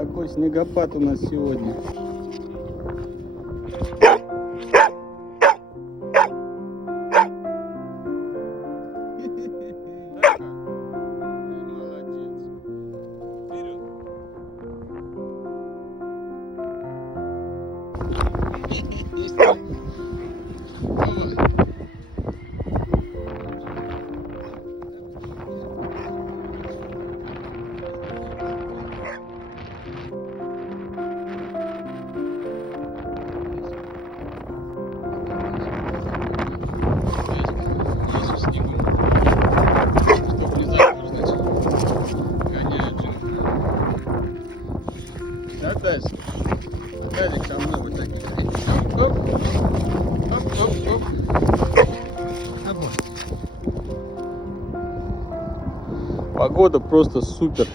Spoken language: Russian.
Такой снегопад у нас сегодня. Дальше со мной вот так. Оп, оп, оп, оп. Погода просто супер.